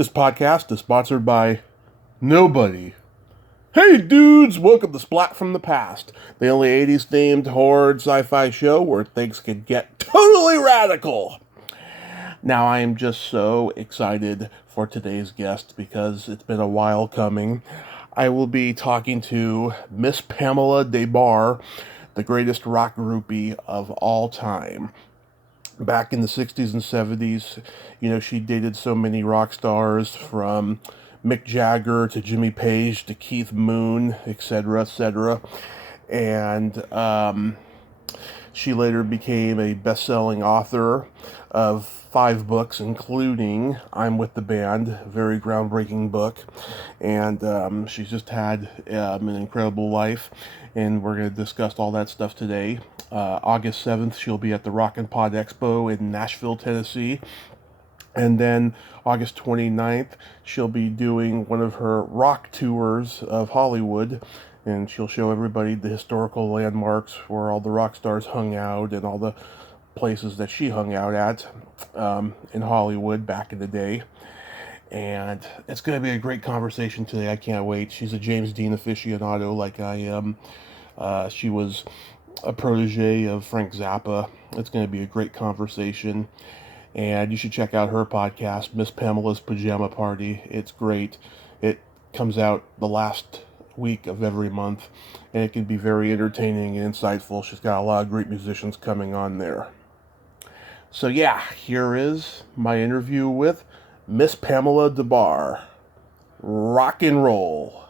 This podcast is sponsored by nobody. Hey dudes, welcome to Splat from the Past, the only 80s themed horror sci-fi show where things can get totally radical. Now I am just so excited for today's guest because it's been a while coming. I will be talking to Miss Pamela Des Barres, the greatest rock groupie of all time. Back in the 60s and 70s, she dated so many rock stars from Mick Jagger to Jimmy Page to Keith Moon, etc., etc. And she later became a best-selling author of 5 books, including I'm With the Band, a very groundbreaking book. And she's just had an incredible life, and we're going to discuss all that stuff today. August 7th, she'll be at the RockNPodExpo in Nashville, Tennessee. And then August 29th, she'll be doing one of her rock tours of Hollywood, and she'll show everybody the historical landmarks where all the rock stars hung out and all the places that she hung out at in Hollywood back in the day. And it's going to be a great conversation today. I can't wait. She's a James Dean aficionado like I am. She was a protege of Frank Zappa. It's going to be a great conversation. And you should check out her podcast, Miss Pamela's Pajama Party. It's great. It comes out the last week of every month, and it can be very entertaining and insightful. She's got a lot of great musicians coming on there. So yeah, here is my interview with Miss Pamela Des Barres. Rock and roll.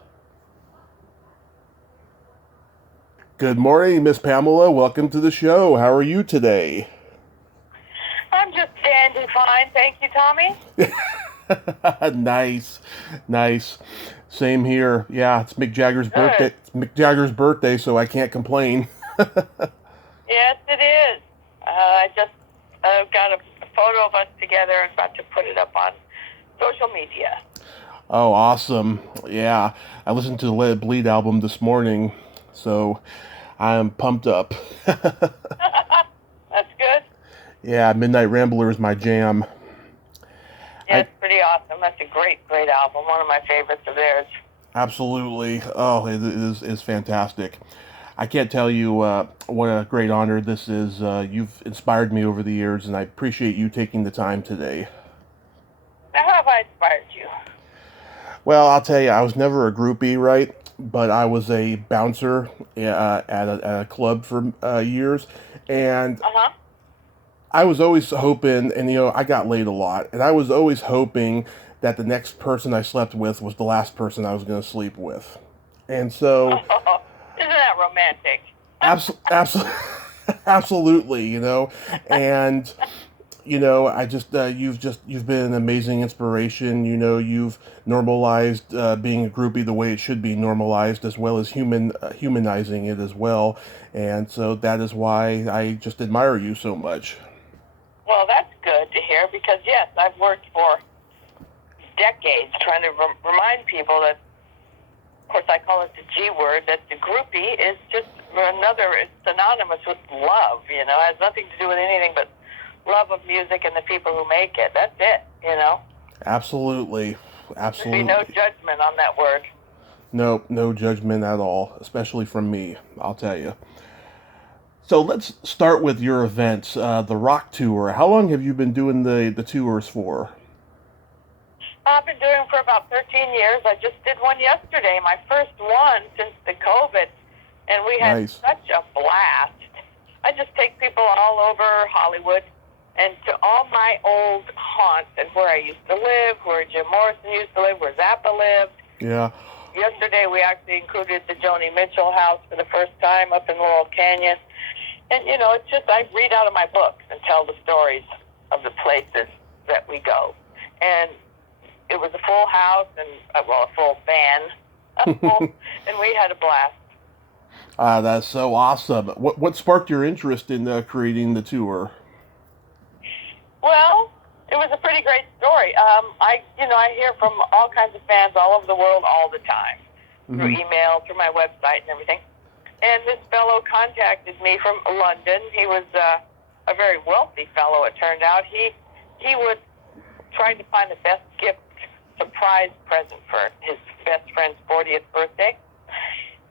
Good morning, Miss Pamela. Welcome to the show. How are you today? I'm just standing fine. Thank you, Tommy. Nice. Same here. Yeah, it's Mick Jagger's birthday. It's Mick Jagger's birthday, so I can't complain. Yes, it is. I just got a photo of us together and about to put it up on social media. Oh, awesome. Yeah, I listened to the Let It Bleed album this morning, so I'm pumped up. That's good. Yeah, Midnight Rambler is my jam. Yeah, it's pretty awesome. That's a great album. One of my favorites of theirs. Absolutely. Oh, it is fantastic. I can't tell you what a great honor this is. You've inspired me over the years, and I appreciate you taking the time today. Now, how have I inspired you? Well, I'll tell you, I was never a groupie, right? But I was a bouncer at a club for years, and I was always hoping, and I got laid a lot, and I was always hoping that the next person I slept with was the last person I was going to sleep with. And so... Isn't that romantic? Absolutely, and... I just you've been an amazing inspiration. You've normalized being a groupie the way it should be normalized, as well as humanizing it as well. And so that is why I just admire you so much. Well, that's good to hear because yes, I've worked for decades trying to remind people that, of course, I call it the G word, that the groupie is just it's synonymous with love. It has nothing to do with anything but love of music and the people who make it. That's it, Absolutely. There'd be no judgment on that word. No judgment at all, especially from me, I'll tell you. So let's start with your events, the rock tour. How long have you been doing the tours for? I've been doing for about 13 years. I just did one yesterday, my first one since the COVID, and we had such a blast. I just take people all over Hollywood and to all my old haunts and where I used to live, where Jim Morrison used to live, where Zappa lived. Yeah. Yesterday we actually included the Joni Mitchell house for the first time up in Laurel Canyon. And, it's just I read out of my books and tell the stories of the places that we go. And it was a full house and, a full band. And we had a blast. That's so awesome. What sparked your interest in creating the tour? Well, it was a pretty great story. I hear from all kinds of fans all over the world all the time, through email, through my website and everything. And this fellow contacted me from London. He was a very wealthy fellow, it turned out. He was trying to find the best gift surprise present for his best friend's 40th birthday.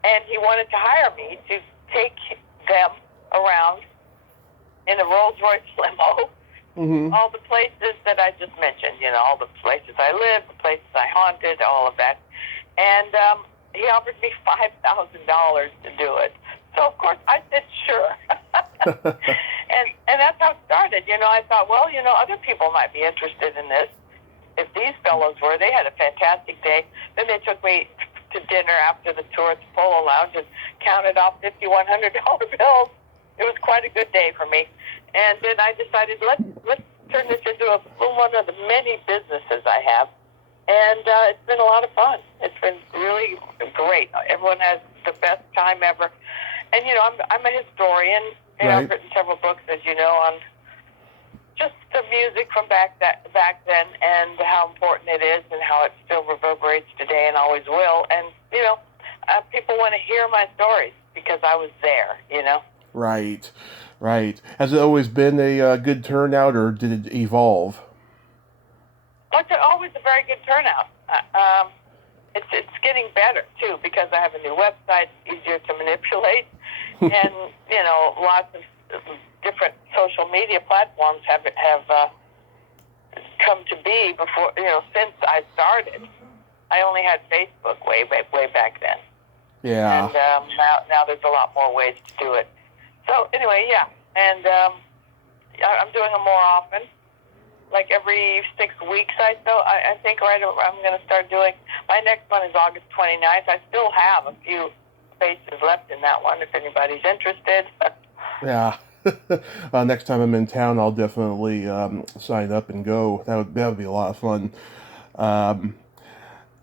And he wanted to hire me to take them around in a Rolls-Royce limo, all the places that I just mentioned, all the places I lived, the places I haunted, all of that. And he offered me $5,000 to do it. So, of course, I said sure. and that's how it started. I thought, well, other people might be interested in this. If these fellows were, they had a fantastic day. Then they took me to dinner after the tour at the Polo Lounge and counted off $5,100 bills. It was quite a good day for me. And then I decided, let's turn this into one of the many businesses I have. And it's been a lot of fun. It's been really great. Everyone has the best time ever. And, I'm a historian. And I've written several books, as you know, on just the music from back then and how important it is and how it still reverberates today and always will. And, people want to hear my stories because I was there, Right. Has it always been a good turnout, or did it evolve? Well, it's always a very good turnout. It's getting better, too, because I have a new website, easier to manipulate, and, lots of different social media platforms have come to be before, since I started. I only had Facebook way back then. Yeah. And now there's a lot more ways to do it. So anyway, yeah. And I'm doing them more often. Like every 6 weeks, I think I'm going to start doing. My next one is August 29th. I still have a few spaces left in that one if anybody's interested. Yeah. Next time I'm in town, I'll definitely sign up and go. That would be a lot of fun.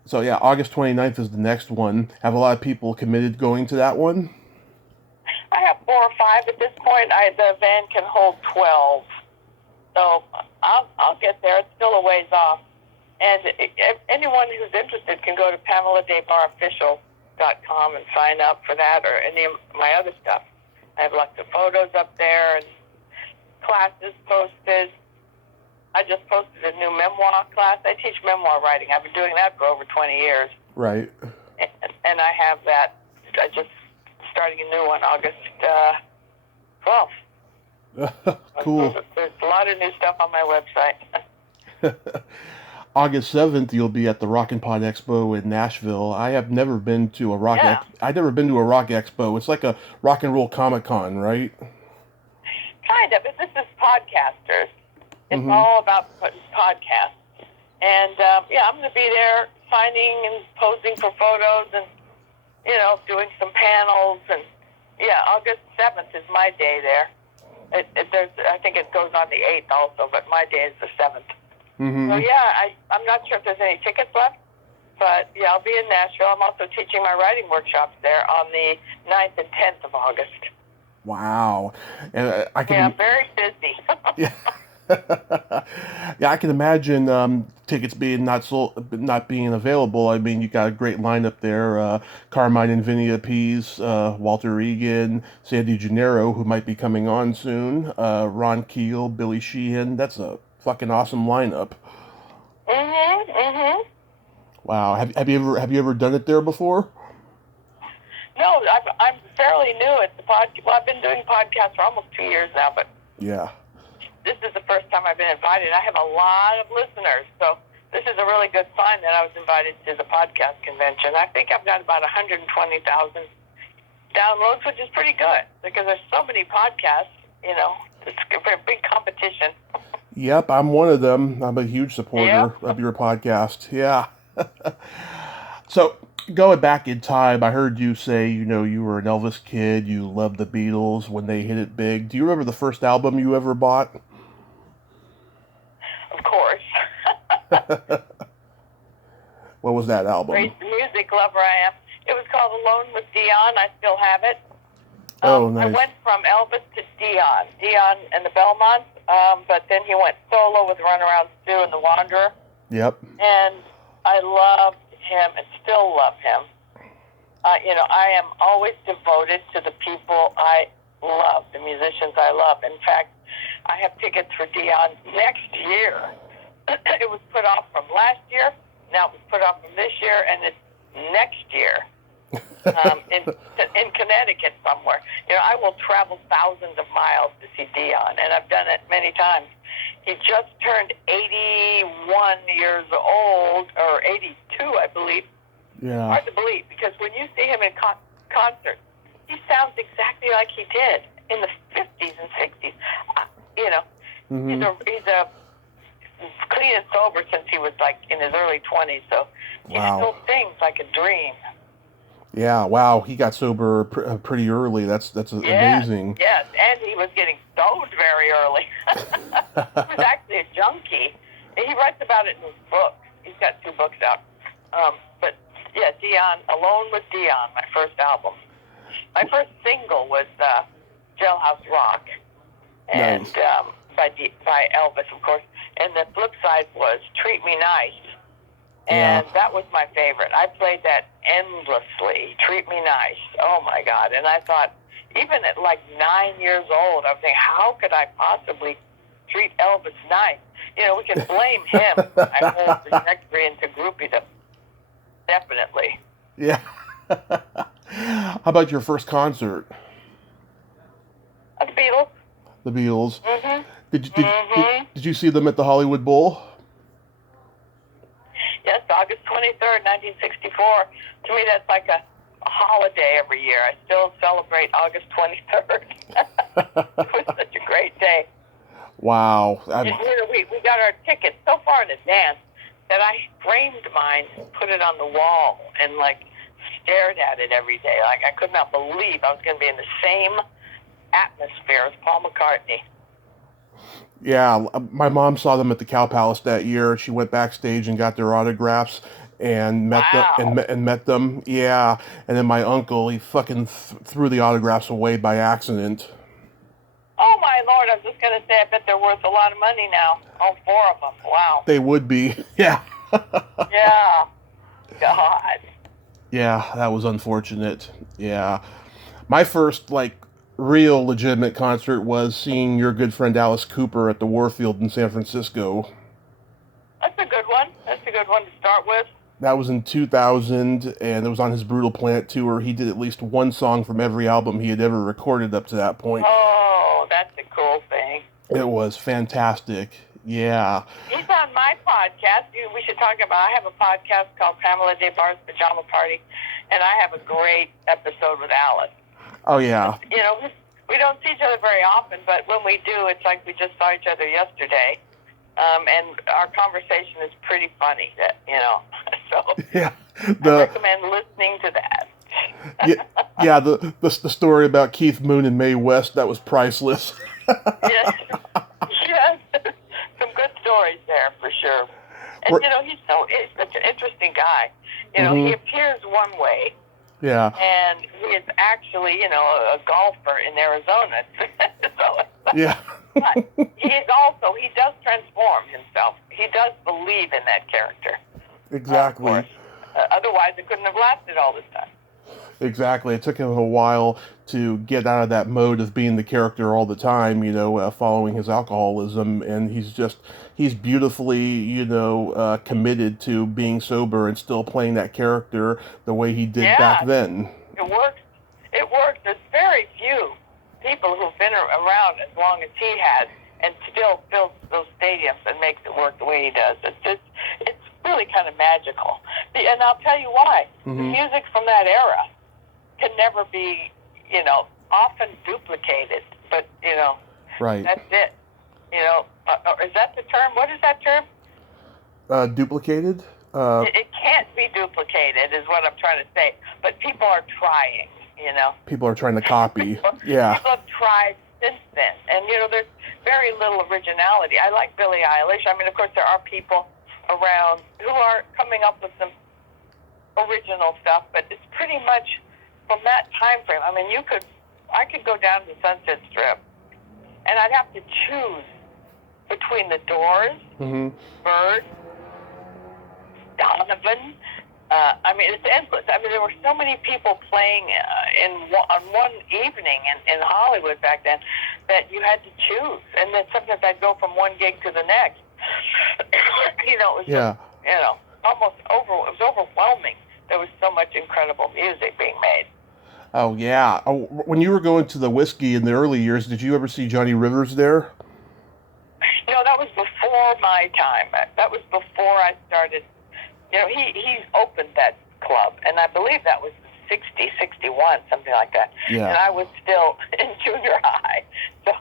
So yeah, August 29th is the next one. Have a lot of people committed going to that one? I have 4 or 5 at this point. The van can hold 12. So I'll get there. It's still a ways off. And anyone who's interested can go to PamelaDesBarresOfficial.com and sign up for that or any of my other stuff. I have lots of photos up there and classes posted. I just posted a new memoir class. I teach memoir writing. I've been doing that for over 20 years. Right. And I have that. I just starting a new one August 12th. Cool. There's a lot of new stuff on my website. August 7th, you'll be at the RockNPodExpo in Nashville. I have never been to a rock. I've never been to a rock expo. It's like a rock and roll Comic-Con, right? Kind of. This is podcasters. It's all about podcasts. And I'm going to be there signing and posing for photos and doing some panels. And August 7th is my day there. I think it goes on the 8th also, but my day is the 7th. So I'm not sure if there's any tickets left, but I'll be in Nashville. I'm also teaching my writing workshops there on the 9th and 10th of August. Wow. And I'm very busy. Yeah. Yeah, I can imagine tickets being not being available. I mean, you got a great lineup there: Carmine and Vinny Appice, Walter Egan, Sandy Gennaro, who might be coming on soon, Ron Keel, Billy Sheehan. That's a fucking awesome lineup. Wow. Have you ever done it there before? No, I'm fairly new at the podcast. Well, I've been doing podcasts for almost 2 years now, but yeah. This is the first time I've been invited. I have a lot of listeners, so this is a really good sign that I was invited to the podcast convention. I think I've got about 120,000 downloads, which is pretty good because there's so many podcasts, it's a big competition. Yep, I'm one of them. I'm a huge supporter of your podcast. Yeah. So, going back in time, I heard you say, you were an Elvis kid, you loved the Beatles when they hit it big. Do you remember the first album you ever bought? Of course. What was that album? Great music lover I am. It was called Alone with Dion. I still have it. Nice. I went from Elvis to Dion and the Belmonts, but then he went solo with Runaround Sue and the Wanderer. Yep. And I loved him and still love him. I am always devoted to the people I love, the musicians I love. In fact, I have tickets for Dion next year. It was put off from last year, now it was put off from this year, and it's next year in Connecticut somewhere. I will travel thousands of miles to see Dion, and I've done it many times. He just turned 81 years old, or 82, I believe. Yeah. Hard to believe, because when you see him in concert, he sounds exactly like he did in the 50s and 60s. Mm-hmm. He's a clean and sober since he was like in his early 20s, so he still sings like a dream. Yeah, wow, he got sober pretty early. That's amazing. Yes, and he was getting stoned very early. He was actually a junkie. He writes about it in his book. He's got 2 books out. But yeah, Dion, Alone with Dion, my first album. My first single was Jailhouse Rock, and nice. By Elvis, of course. And the flip side was Treat Me Nice. And that was my favorite. I played that endlessly. Treat Me Nice. Oh, my God. And I thought, even at like 9 years old, I was thinking, how could I possibly treat Elvis nice? We can blame him. I hold the trajectory into groupie. Definitely. Yeah. How about your first concert? The Beatles. The Beatles. Mm-hmm. Did you see them at the Hollywood Bowl? Yes, August 23rd, 1964. To me, that's like a holiday every year. I still celebrate August 23rd. It was such a great day. Wow. We got our tickets so far in advance that I framed mine and put it on the wall and, stared at it every day. I could not believe I was going to be in the same atmosphere as Paul McCartney. Yeah, my mom saw them at the Cow Palace that year. She went backstage and got their autographs and met them. And met them. Yeah, and then my uncle, he fucking threw the autographs away by accident. Oh my Lord! I was just gonna say, I bet they're worth a lot of money now. All 4 of them. Wow. They would be. Yeah. Yeah. God. Yeah, that was unfortunate. Yeah, my first real legitimate concert was seeing your good friend Alice Cooper at the Warfield in San Francisco. That's a good one. That's a good one to start with. That was in 2000, and it was on his Brutal Planet tour. He did at least one song from every album he had ever recorded up to that point. Oh, that's a cool thing. It was fantastic. Yeah. He's on my podcast. We should talk about, I have a podcast called Pamela Des Barres Pajama Party, and I have a great episode with Alice. Oh, yeah. We don't see each other very often, but when we do, it's like we just saw each other yesterday. And our conversation is pretty funny, so yeah, I recommend listening to that. yeah, the story about Keith Moon and Mae West, that was priceless. Yes, some good stories there for sure. And, he's such an interesting guy. He appears one way. Yeah. And he is actually, a golfer in Arizona. Yeah. But he does transform himself. He does believe in that character. Exactly. Otherwise, it couldn't have lasted all this time. Exactly. It took him a while to get out of that mode of being the character all the time, following his alcoholism. And he's beautifully, committed to being sober and still playing that character the way he did back then. It works. It works. There's very few people who've been around as long as he has and still fills those stadiums and makes it work the way he does. It's really kind of magical. And I'll tell you why. Mm-hmm. The music from that era can never be, often duplicated. But, right. That's it. Is that the term? What is that term? Duplicated? It can't be duplicated is what I'm trying to say. But people are trying, People are trying to copy. Yeah. People have tried since then. And, there's very little originality. I like Billie Eilish. I mean, of course, there are people around who are coming up with some original stuff, but it's pretty much from that time frame. I mean, I could go down to Sunset Strip, and I'd have to choose between the Doors, Bird, Donovan. It's endless. There were so many people playing on one evening in Hollywood back then that you had to choose, and then sometimes I'd go from one gig to the next. It was just, it was overwhelming. There was so much incredible music being made. Oh, yeah. Oh, when you were going to the Whiskey in the early years, did you ever see Johnny Rivers there? No, that was before my time. That was before I started. You know, he opened that club, and I believe that was 60, 61, something like that. Yeah. And I was still in junior high. So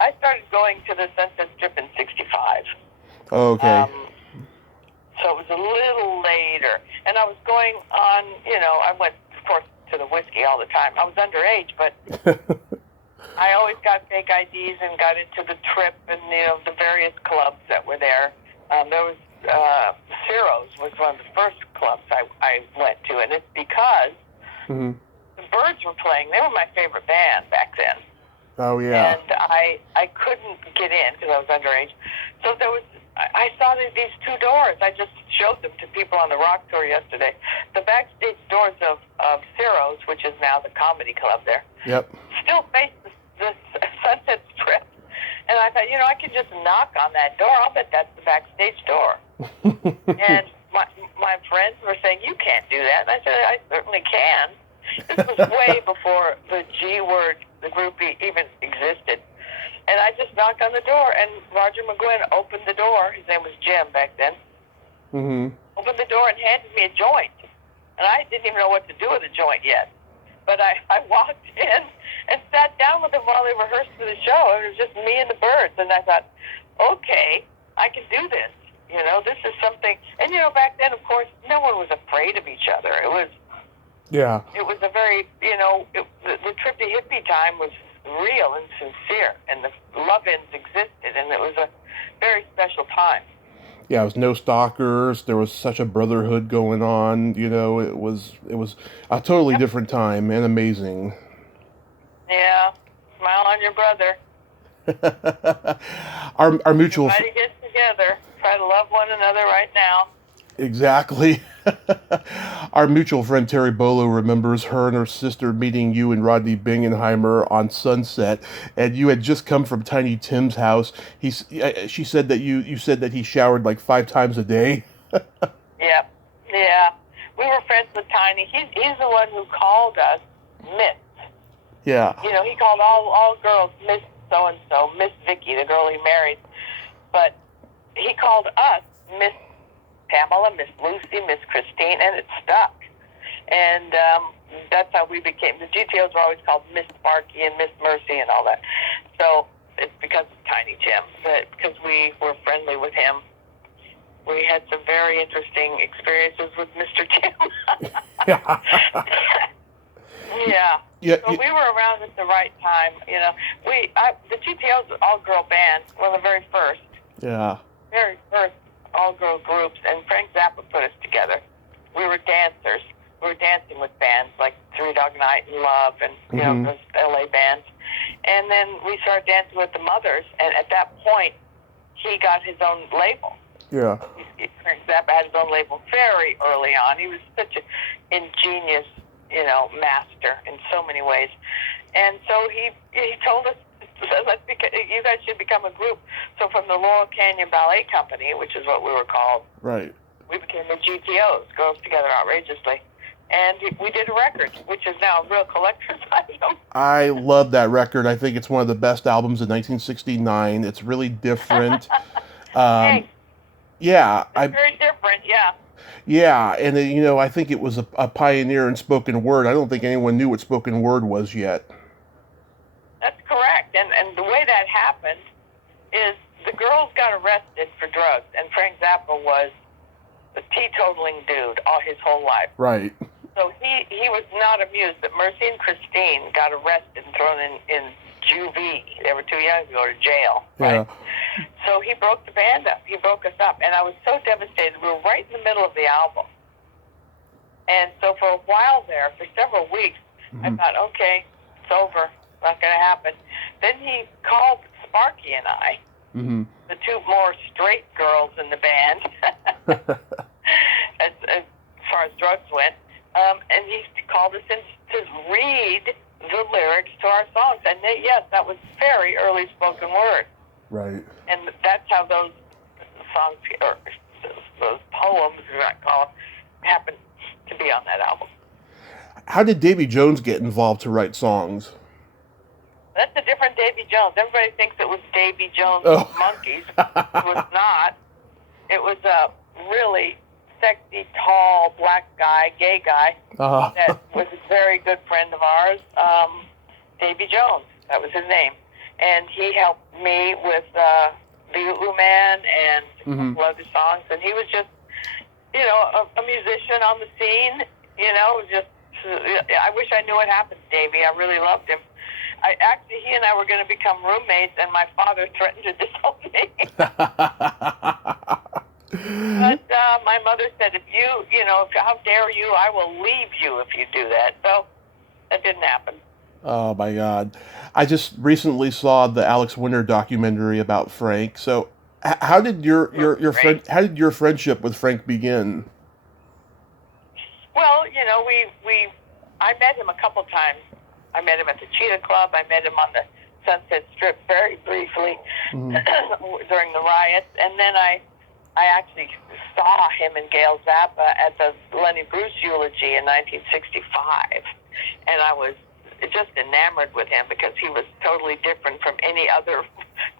I started going to the Sunset Strip in 65. Okay. So it was a little later. And I was going on, you know, I went, of course, to the Whiskey all the time. I was underage, but I always got fake IDs and got into the Trip and, you know, the various clubs that were there. There was Ciro's was one of the first clubs I went to, and it's because the Byrds were playing. They were my favorite band back then. Oh, yeah. And I couldn't get in because I was underage. So I saw these two doors. I just showed them to people on the rock tour yesterday. The backstage doors of Ciro's, which is now the comedy club there, Yep. still face the Sunset Strip. And I thought, you know, I could just knock on that door. I'll bet that's the backstage door. And my friends were saying, you can't do that. And I said, I certainly can. This was way before the G word, the groupie, even existed. And I just knocked on the door, and Roger McGuinn opened the door. His name was Jim back then. Opened the door and handed me a joint. And I didn't even know what to do with a joint yet. But I walked in and sat down with them while they rehearsed for the show. It was just me and the Byrds. And I thought, okay, I can do this. You know, this is something. And, you know, back then, of course, no one was afraid of each other. It was a very, you know, the trippy hippie time was real and sincere. And the love-ins existed. And it was a very special time. Yeah, it was no stalkers. There was such a brotherhood going on. You know, it was a totally different time and amazing. Yeah, smile on your brother. Our mutual. Everybody gets together. Try to love one another right now. Exactly. Our mutual friend Terry Bolo remembers her and her sister meeting you and Rodney Bingenheimer on Sunset, and you had just come from Tiny Tim's house. She said that you said that he showered like 5 times a day. Yep. Yeah. We were friends with Tiny. He's the one who called us Miss. Yeah. You know, he called all girls Miss so-and-so, Miss Vicky, the girl he married. But he called us Miss Pamela, Miss Lucy, Miss Christine, and it stuck. And that's how we became. The GTOs were always called Miss Sparky and Miss Mercy and all that. So it's because of Tiny Tim, but because we were friendly with him. We had some very interesting experiences with Mr. Tim. Yeah. So we were around at the right time. You know, the GTOs all-girl band, one of the very first. Yeah. Very first all-girl groups, and Frank Zappa put us together. We were dancers. We were dancing with bands like Three Dog Night and Love and, you know, those LA bands. And then we started dancing with the Mothers, and at that point, he got his own label. Yeah. Frank Zappa had his own label very early on. He was such an ingenious, you know, master in so many ways. And so he told us, you guys should become a group. So from the Laurel Canyon Ballet Company, which is what we were called, right, we became the GTOs, Girls Together Outrageously. And we did a record, which is now a real collector's item. I love that record. I think it's one of the best albums of 1969. It's really different. Yeah. It's very different, yeah. Yeah, and you know, I think it was a pioneer in spoken word. I don't think anyone knew what spoken word was yet. That's correct. And the way that happened is the girls got arrested for drugs, and Frank Zappa was a teetotaling dude all his whole life. Right. So he was not amused that Mercy and Christine got arrested and thrown in juvie. They were too young to go to jail. Right? Yeah. So he broke the band up. He broke us up. And I was so devastated. We were right in the middle of the album. And so for a while there, for several weeks, I thought, okay, it's over. Not going to happen. Then he called Sparky and I, the two more straight girls in the band, as far as drugs went. And he called us in to read the lyrics to our songs. And yes, that was very early spoken word. Right. And that's how those songs, or those poems we might call him, happened to be on that album. How did Davy Jones get involved to write songs? That's a different Davy Jones. Everybody thinks it was Davy Jones' Monkeys. It was not. It was a really sexy, tall, black guy, gay guy, that was a very good friend of ours, Davy Jones. That was his name. And he helped me with the Ulu Man and a couple other songs. And he was just, you know, a musician on the scene, you know, just, I wish I knew what happened to Davy. I really loved him. Actually, he and I were going to become roommates, and my father threatened to disown me. But my mother said, how dare you, I will leave you if you do that. So that didn't happen. Oh, my God. I just recently saw the Alex Winter documentary about Frank. So how did your friendship with Frank begin? Well, you know, I met him a couple times. I met him at the Cheetah Club. I met him on the Sunset Strip very briefly during the riots. And then I actually saw him and Gail Zappa at the Lenny Bruce eulogy in 1965. And I was just enamored with him because he was totally different from any other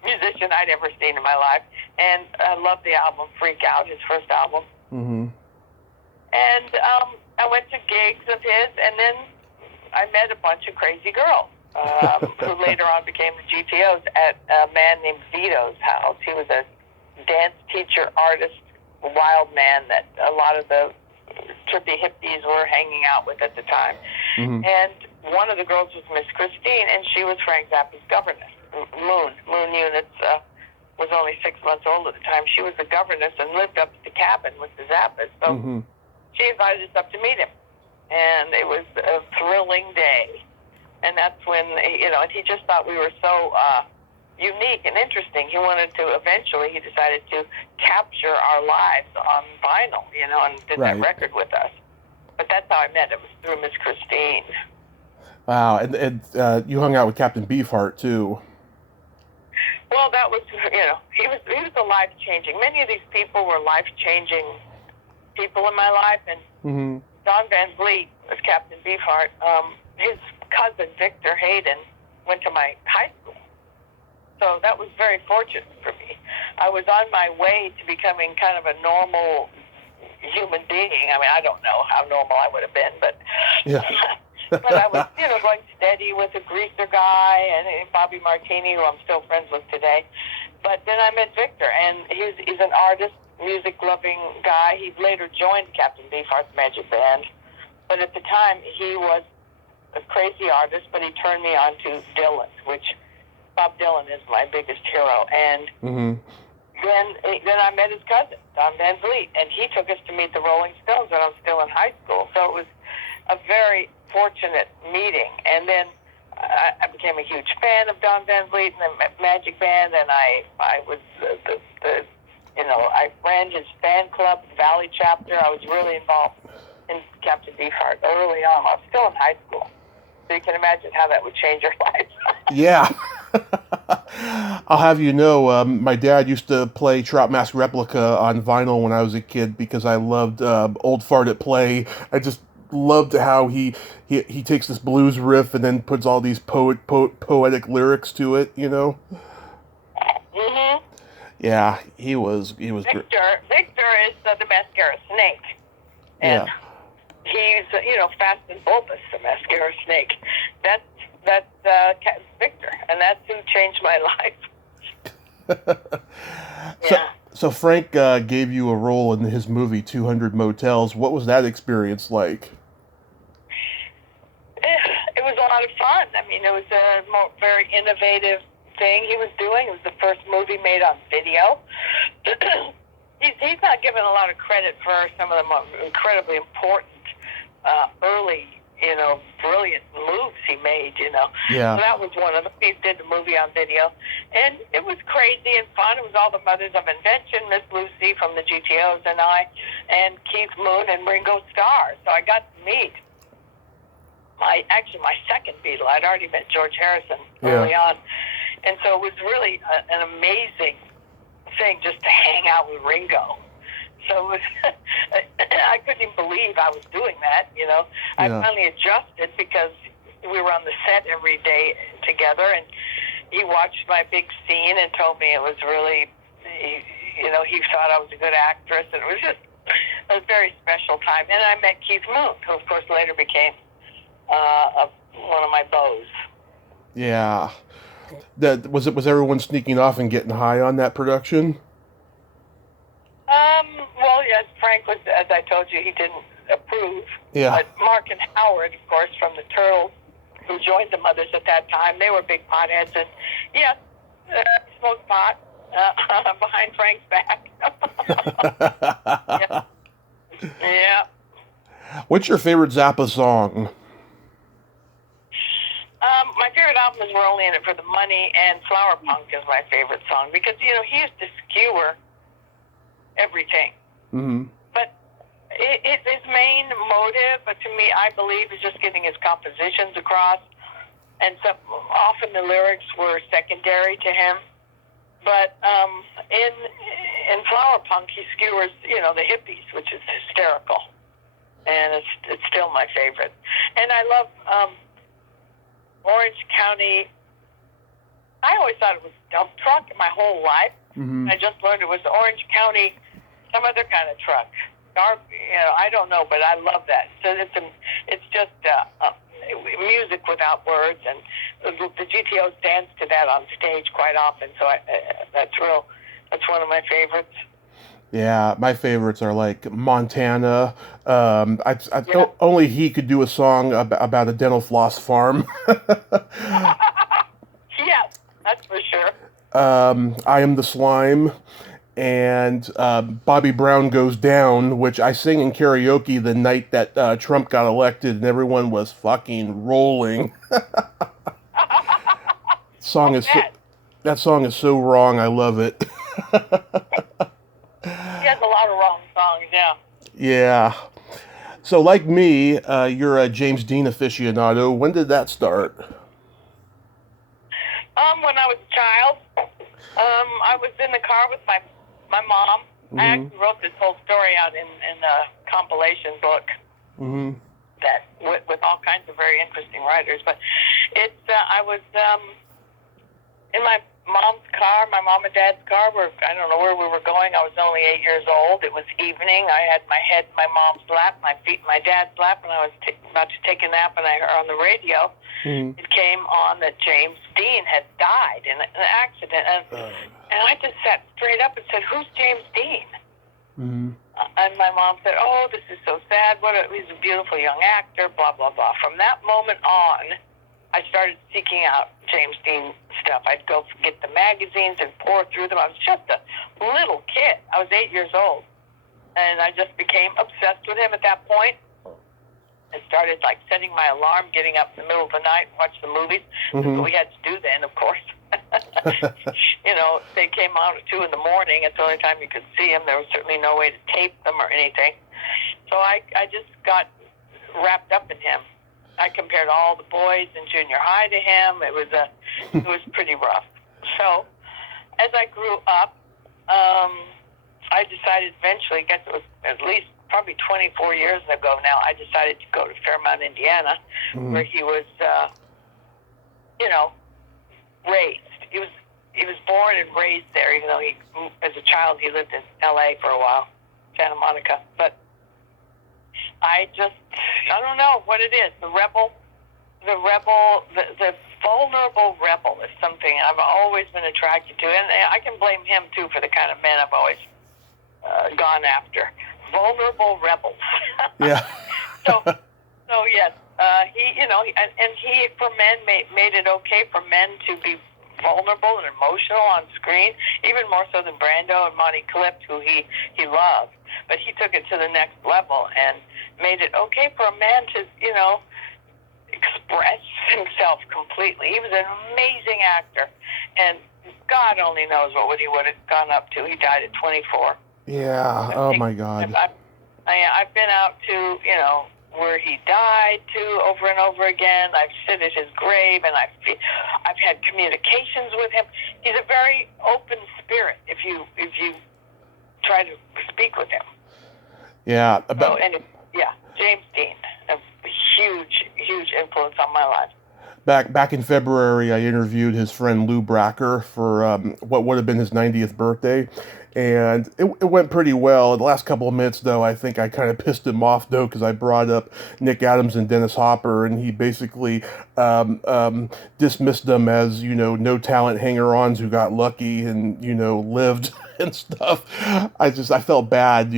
musician I'd ever seen in my life. And I loved the album Freak Out, his first album. And I went to gigs of his, and then I met a bunch of crazy girls who later on became the GTOs at a man named Vito's house. He was a dance teacher, artist, wild man that a lot of the trippy hippies were hanging out with at the time. And one of the girls was Miss Christine, and she was Frank Zappa's governess. Moon Units was only 6 months old at the time. She was the governess and lived up at the cabin with the Zappas. So she invited us up to meet him. And it was a thrilling day. And that's when, you know, and he just thought we were so unique and interesting. He decided to capture our lives on vinyl, you know, and did that record with us. But that's how I met him, through Miss Christine. Wow, and you hung out with Captain Beefheart, too. Well, that was, you know, he was a life-changing. Many of these people were life-changing people in my life, and Don Van Vliet was Captain Beefheart. His cousin, Victor Hayden, went to my high school. So that was very fortunate for me. I was on my way to becoming kind of a normal human being. I mean, I don't know how normal I would have been, but but I was, you know, going steady with a greaser guy and Bobby Martini, who I'm still friends with today. But then I met Victor, and he's an artist, music-loving guy. He later joined Captain Beefheart's Magic Band. But at the time, he was a crazy artist, but he turned me on to Dylan, which Bob Dylan is my biggest hero. And then I met his cousin, Don Van Vliet, and he took us to meet the Rolling Stones when I was still in high school. So it was a very fortunate meeting. And then I became a huge fan of Don Van Vliet and the Magic Band, and I was I ran his fan club, Valley Chapter. I was really involved in Captain Beefheart early on. I was still in high school. So you can imagine how that would change your life. Yeah. I'll have you know, my dad used to play Trout Mask Replica on vinyl when I was a kid because I loved Old Fart at Play. I just loved how he takes this blues riff and then puts all these poetic lyrics to it, you know? Yeah, he was great. Victor is the Mascara Snake. And he's, Fast and Bulbous, the Mascara Snake. That's Victor, and that's who changed my life. So Frank gave you a role in his movie 200 Motels. What was that experience like? It was a lot of fun. I mean, it was a very innovative thing he was doing. It was the first movie made on video. He's not given a lot of credit for some of the most incredibly important early, brilliant moves he made, Yeah. So that was one of them. He did the movie on video. And it was crazy and fun. It was all the Mothers of Invention, Miss Lucy from the GTOs and I, and Keith Moon and Ringo Starr. So I got to meet my second Beatle. I'd already met George Harrison early on. And so it was really an amazing thing just to hang out with Ringo. So it was, I couldn't even believe I was doing that, you know. I finally adjusted because we were on the set every day together, and he watched my big scene and told me it was really, you know, he thought I was a good actress, and it was just a very special time. And I met Keith Moon, who, of course, later became one of my beaux. Yeah. Was everyone sneaking off and getting high on that production? Well, yes, Frank was, as I told you, he didn't approve. Yeah. But Mark and Howard, of course, from the Turtles, who joined the Mothers at that time, they were big potheads, and yes, smoked pot behind Frank's back. Yeah. What's your favorite Zappa song? My favorite album is We're Only in It for the Money, and Flower Punk is my favorite song because, you know, he used to skewer everything. Mm-hmm. But his main motive, to me, I believe, is just getting his compositions across. And so often the lyrics were secondary to him. But in Flower Punk, he skewers, you know, the hippies, which is hysterical. And it's still my favorite. And I love Orange County. I always thought it was dump truck my whole life. Mm-hmm. I just learned it was Orange County, some other kind of truck. You know, I don't know, but I love that. So it's just music without words, and the GTOs dance to that on stage quite often. So that's one of my favorites. Yeah, my favorites are like Montana. Only he could do a song about a dental floss farm. Yeah, that's for sure. I Am the Slime, and Bobby Brown Goes Down, which I sang in karaoke the night that Trump got elected, and everyone was fucking rolling. That song is so wrong. I love it. He has a lot of wrong songs, yeah. Yeah. So, like me, you're a James Dean aficionado. When did that start? When I was a child, I was in the car with my mom. Mm-hmm. I actually wrote this whole story out in a compilation book. Mm-hmm. That with all kinds of very interesting writers. But I was in my mom's car, my mom and dad's car. I don't know where we were going. I was only 8 years old. It was evening. I had my head in my mom's lap, my feet in my dad's lap, and I was about to take a nap, and I heard on the radio, it came on that James Dean had died in an accident. And I just sat straight up and said, "Who's James Dean?" Mm-hmm. And my mom said, "Oh, this is so sad. He's a beautiful young actor, blah, blah, blah." From that moment on, I started seeking out James Dean stuff. I'd go get the magazines and pour through them. I was just a little kid. I was 8 years old. And I just became obsessed with him at that point. I started, like, setting my alarm, getting up in the middle of the night and watch the movies. Mm-hmm. That's what we had to do then, of course. You know, they came out at 2 in the morning. It's the only time you could see them. There was certainly no way to tape them or anything. So I just got wrapped up in him. I compared all the boys in junior high to him. It was pretty rough. So as I grew up, I decided eventually, I guess it was at least probably 24 years ago now, I decided to go to Fairmount, Indiana, where he was, you know, raised. He was born and raised there, even though as a child he lived in L.A. for a while, Santa Monica. But I don't know what it is. The vulnerable rebel is something I've always been attracted to. And I can blame him, too, for the kind of men I've always gone after. Vulnerable rebels. Yeah. So yes, he, you know, and he, for men, made it okay for men to be vulnerable and emotional on screen, even more so than Brando and Monty Clift, who he loved. But he took it to the next level and made it okay for a man to, you know, express himself completely. He was an amazing actor, and God only knows what he would have gone up to. He died at 24. Yeah. Oh my God. I've been out to, you know, where he died to over and over again. I've sit at his grave, and I've had communications with him. He's a very open spirit if you try to speak with him. Yeah. So, yeah, James Dean, a huge influence on my life. Back in February, I interviewed his friend Lou Bracker for what would have been his 90th birthday, and it went pretty well. The last couple of minutes, though, I think I kind of pissed him off, though, because I brought up Nick Adams and Dennis Hopper, and he basically dismissed them as, no talent hanger-ons who got lucky and, lived and stuff. I felt bad,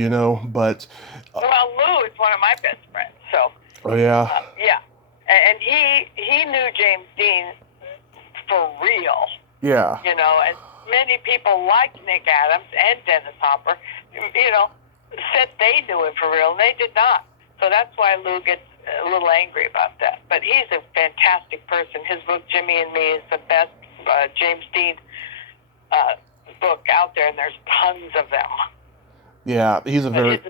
but... Well, Lou is one of my best friends, so... Oh, yeah? Yeah. And he knew James Dean for real. Yeah. And many people like Nick Adams and Dennis Hopper, said they knew him for real, and they did not. So that's why Lou gets a little angry about that. But he's a fantastic person. His book, Jimmy and Me, is the best James Dean book out there, and there's tons of them. Yeah, he's the best,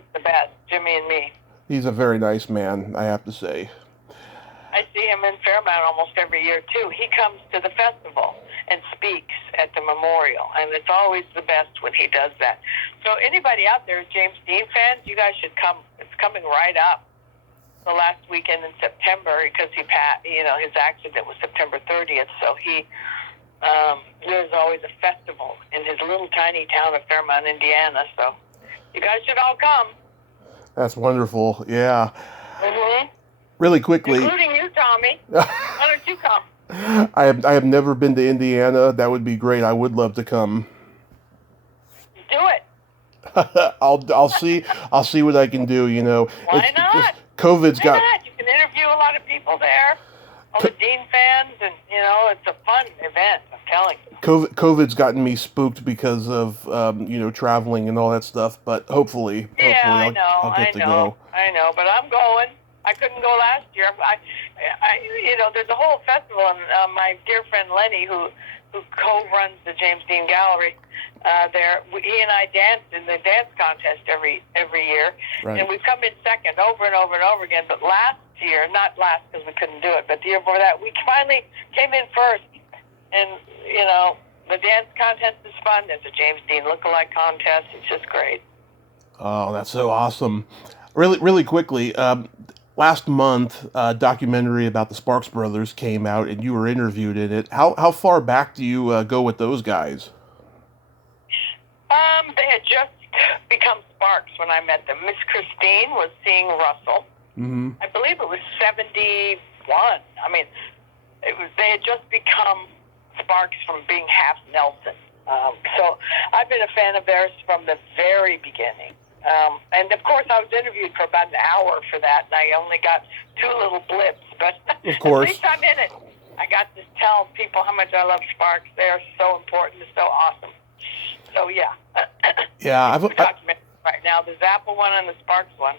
Jimmy and Me. He's a very nice man, I have to say. I see him in Fairmount almost every year, too. He comes to the festival and speaks at the memorial, and it's always the best when he does that. So anybody out there, James Dean fans, you guys should come. It's coming right up the last weekend in September because his accident was September 30th, so there's always a festival in his little tiny town of Fairmount, Indiana, so you guys should all come. That's wonderful, yeah. Mm-hmm. Really quickly. Including you, Tommy. Why don't you come? I have never been to Indiana. That would be great. I would love to come. Do it. I'll see what I can do, Why not? COVID's got... Why not? You can interview a lot of people there. All the Dean fans, and, it's a fun event, I'm telling you. COVID's gotten me spooked because of, traveling and all that stuff, but hopefully I'll get to go. I know, but I'm going. I couldn't go last year. There's a whole festival, and my dear friend Lenny, who co-runs the James Dean Gallery, he and I danced in the dance contest every year, right. And we've come in second over and over and over again. But last year, not last because we couldn't do it, but the year before that, we finally came in first. And the dance contest is fun. There's a James Dean lookalike contest. It's just great. Oh, that's so awesome! Really quickly. Last month, a documentary about the Sparks Brothers came out, and you were interviewed in it. How far back do you go with those guys? They had just become Sparks when I met them. Miss Christine was seeing Russell. Mm-hmm. I believe it was 71. I mean, they had just become Sparks from being half Nelson. So I've been a fan of theirs from the very beginning. And of course, I was interviewed for about an hour for that, and I only got 2 little blips. But of course, at least I'm in it. I got to tell people how much I love Sparks. They are so important. They're so awesome. So yeah. Yeah, I've right now the Zappa one and the Sparks one.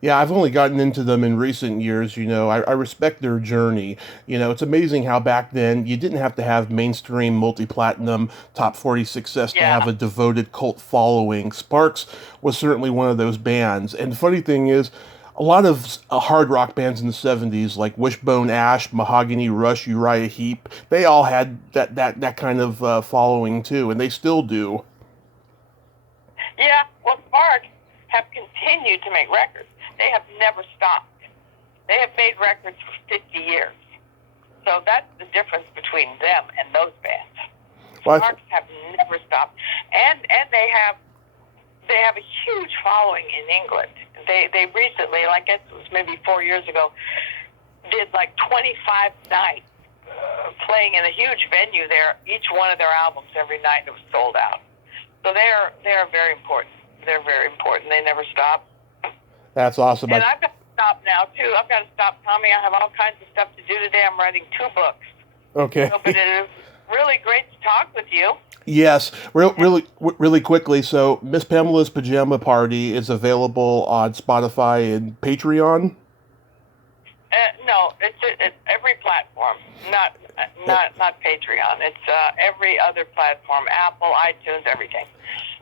Yeah, I've only gotten into them in recent years, I respect their journey. It's amazing how back then you didn't have to have mainstream multi-platinum top 40 success to have a devoted cult following. Sparks was certainly one of those bands. And the funny thing is, a lot of hard rock bands in the 70s, like Wishbone Ash, Mahogany Rush, Uriah Heep, they all had that kind of following too, and they still do. Yeah, well, Sparks have continued to make records. They have never stopped. They have made records for 50 years. So that's the difference between them and those bands. Sparks have never stopped. And they have a huge following in England. They recently, I guess it was maybe 4 years ago, did like 25 nights playing in a huge venue there, each one of their albums every night. It was sold out. So they're very important. They're very important. They never stop. That's awesome. And I've got to stop now, too. I've got to stop, Tommy. I have all kinds of stuff to do today. I'm writing 2 books. Okay. So, but it is really great to talk with you. Yes. Really quickly. So Miss Pamela's Pajama Party is available on Spotify and Patreon? No, it's every platform. Not Patreon. It's every other platform. Apple, iTunes, everything.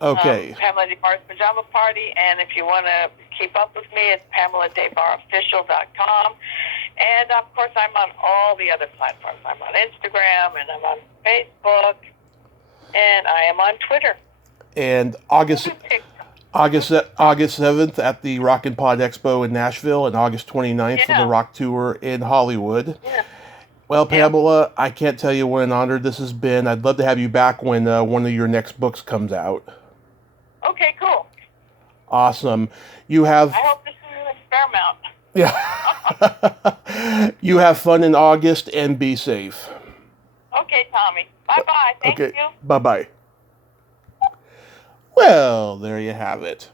Okay. Pamela Des Barres Pajama Party, and if you want to keep up with me, it's PamelaDesBarresOfficial.com. And, of course, I'm on all the other platforms. I'm on Instagram, and I'm on Facebook, and I am on Twitter. And August August 7th at the RockNPodExpo in Nashville, and August 29th for the Rock Tour in Hollywood. Yeah. Well, Pamela, I can't tell you what an honor this has been. I'd love to have you back when one of your next books comes out. Okay, cool. Awesome. I hope this is an experiment. Yeah. You have fun in August and be safe. Okay, Tommy. Bye-bye. Thank you. Bye-bye. Well, there you have it.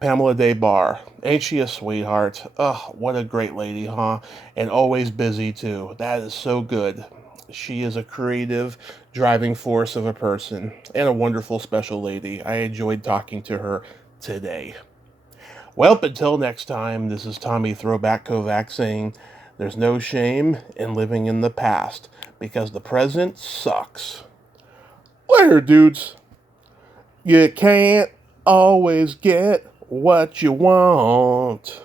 Pamela Des Barres. Ain't she a sweetheart? Ugh, what a great lady, huh? And always busy, too. That is so good. She is a creative driving force of a person and a wonderful special lady. I enjoyed talking to her today. Well, until next time, this is Tommy Throwback Kovac saying there's no shame in living in the past because the present sucks. Later, dudes. You can't always get what you want.